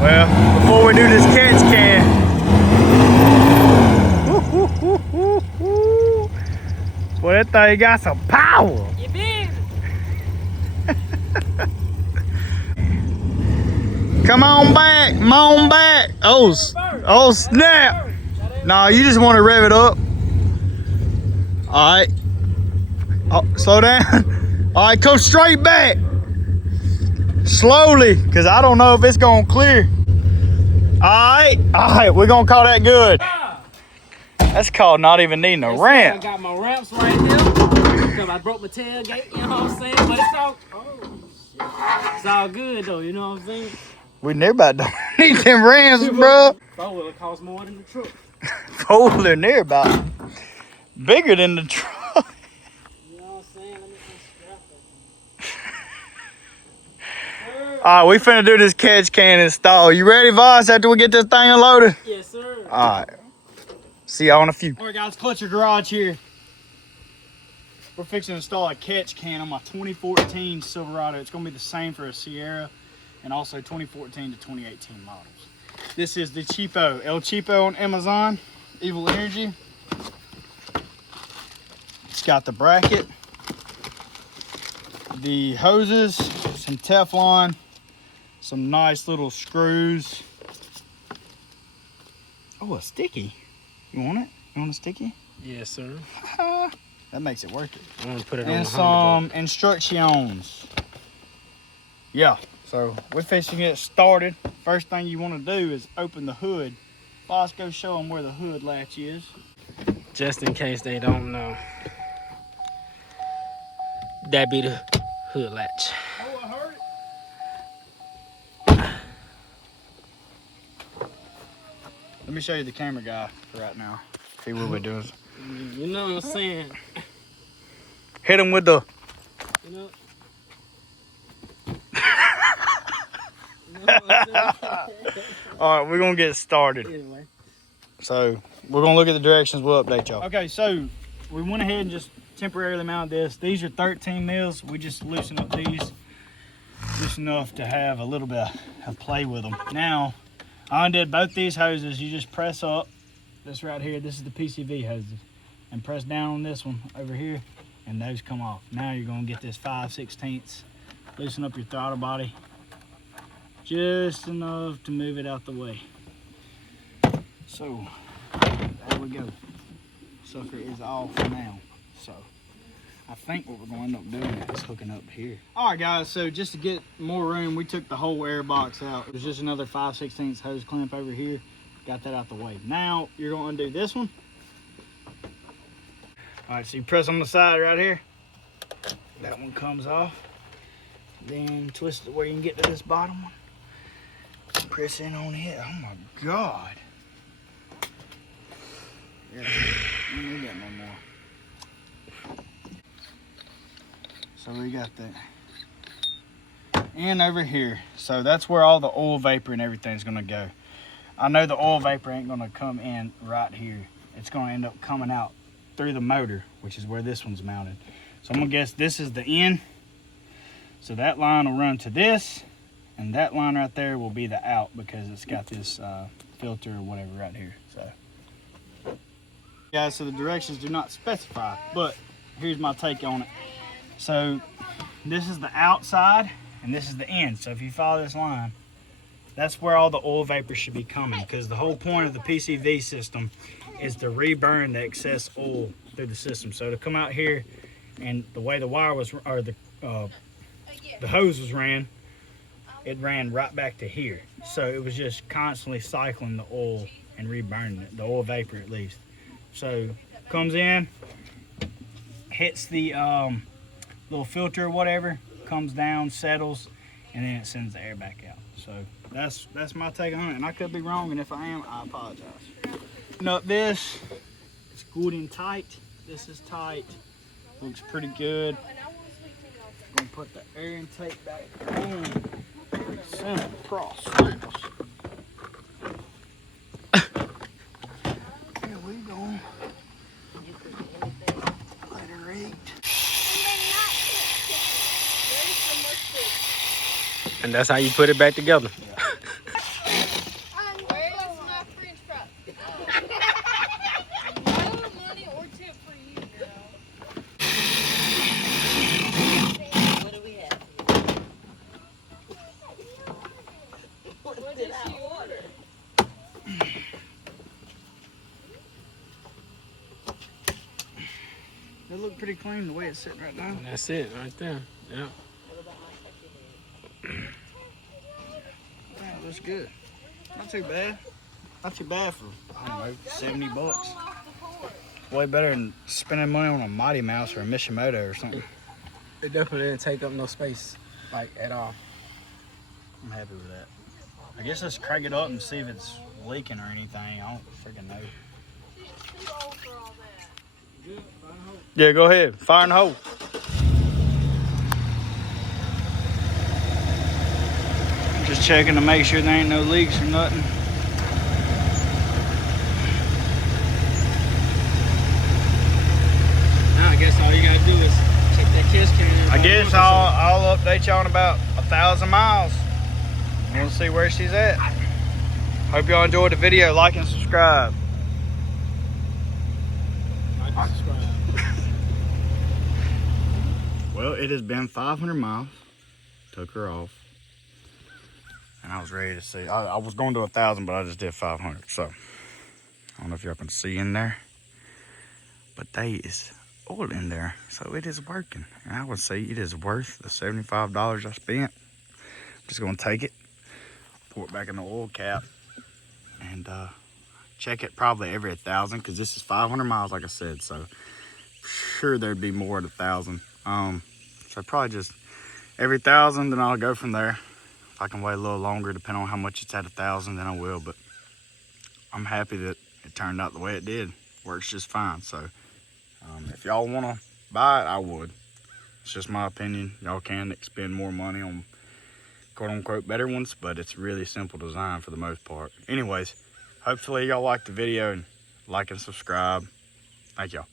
Well, before we do this catch can, boy, that thing got some power. You big. Come on back, come on back. Oh, oh snap. Nah, you just want to rev it up. All right. Oh, slow down. All right, come straight back. Slowly, because I don't know if it's going to clear. All right, we're going to call that good. That's called not even needing a ramp. I got my ramps right here because I broke my tailgate, you know what I'm saying? But it's all, it's all good though, you know what I'm saying? We never about don't need them ramps, bro. Four-wheeler costs more than the truck. Four-wheeler near about bigger than the truck. You know what I'm saying? Let me unstrap it. All right, we finna do this catch can install. You ready, Voss, after we get this thing unloaded? Yes, sir. All right. See y'all in a few. All right, guys, clutch your garage here. We're fixing to install a catch can on my 2014 Silverado. It's going to be the same for a Sierra and also 2014 to 2018 models. This is the Cheapo, El Cheapo on Amazon, Evil Energy. It's got the bracket, the hoses, some Teflon, some nice little screws. Oh, a sticky. You want it? You want a sticky? Yes, sir. That makes it worth it. I'm gonna put it on And the some instructions. Yeah, so we're fixing to get started. First thing you want to do is open the hood. Let's go show them where the hood latch is. just in case they don't know. That be the hood latch. Oh, I heard it. Let me show you the camera guy right now. See what we're doing. You know what I'm saying? Hit him with the. You know. All right, we're gonna get started. Anyway. So we're gonna look at the directions. We'll update y'all. Okay, so we went ahead and just temporarily mounted this. These are 13 mils. We just loosened up these just enough to have a little bit of play with them. Now, I undid both these hoses. You just press up this right here. This is the PCV hoses, and press down on this one over here, and those come off. Now you're gonna get this 5/16. Loosen up your throttle body just enough to move it out the way. So there we go. Sucker is off now. So I think what we're going to end up doing is hooking up here. All right, guys. So just to get more room, we took the whole air box out. There's just another 5/16 hose clamp over here. Got that out the way. Now you're going to undo this one. All right. So you press on the side right here. That one comes off. Then twist it where you can get to this bottom one. Press in on it. Oh my God. Yeah, we don't need that no more. So we got that. And over here. So that's where all the oil vapor and everything's gonna go. I know the oil vapor ain't gonna come in right here. It's gonna end up coming out through the motor, which is where this one's mounted. So I'm gonna guess this is the in. So that line will run to this, and that line right there will be the out because it's got this filter or whatever right here. So, guys, so the directions do not specify, but here's my take on it. So this is the outside, and this is the in. So if you follow this line, that's where all the oil vapor should be coming, because the whole point of the PCV system is to reburn the excess oil through the system. So to come out here, and the way the wire was, or the hose was ran, it ran right back to here. So it was just constantly cycling the oil and reburning it, the oil vapor at least. So comes in, hits the little filter or whatever, comes down, settles, and then it sends the air back out. So that's my take on it, and I could be wrong, and if I am, I apologize. Up this, it's good and tight. This is tight. Looks pretty good. Gonna put the air intake back on. Pretty simple process. Here we go. Let her eat. And that's how you put it back together. Yeah. It look pretty clean the way it's sitting right now. And that's it right there. Yeah. Yeah, it looks good. Not too bad. Not too bad for, I don't know, 70 bucks. Way better than spending money on a Mighty Mouse or a Mishimoto or something. It definitely didn't take up no space, like, at all. I'm happy with that. I guess let's crank it up and see if it's leaking or anything. I don't freaking know. Yeah, go ahead. Fire in the hole. Just checking to make sure there ain't no leaks or nothing. Now I guess all you gotta do is check that kiss can. I guess I'll update y'all in about 1,000 miles. We'll see where she's at. Hope y'all enjoyed the video. Like and subscribe. Like and subscribe. Well, it has been 500 miles. Took her off. And I was ready to see. I was going to 1,000, but I just did 500. So, I don't know if y'all can see in there. But there is oil in there. So, it is working. And I would say it is worth the $75 I spent. I'm just going to take it. Pour it back in the oil cap. And check it probably every 1,000. Because this is 500 miles, like I said. So, sure there'd be more at 1,000. So, probably just every 1,000, then I'll go from there. If I can wait a little longer, depending on how much it's at 1,000, then I will. But I'm happy that it turned out the way it did. Works just fine. So if y'all want to buy it, I would. It's just my opinion. Y'all can spend more money on quote-unquote better ones, but it's really simple design for the most part. Anyways, hopefully y'all liked the video and like and subscribe. Thank y'all.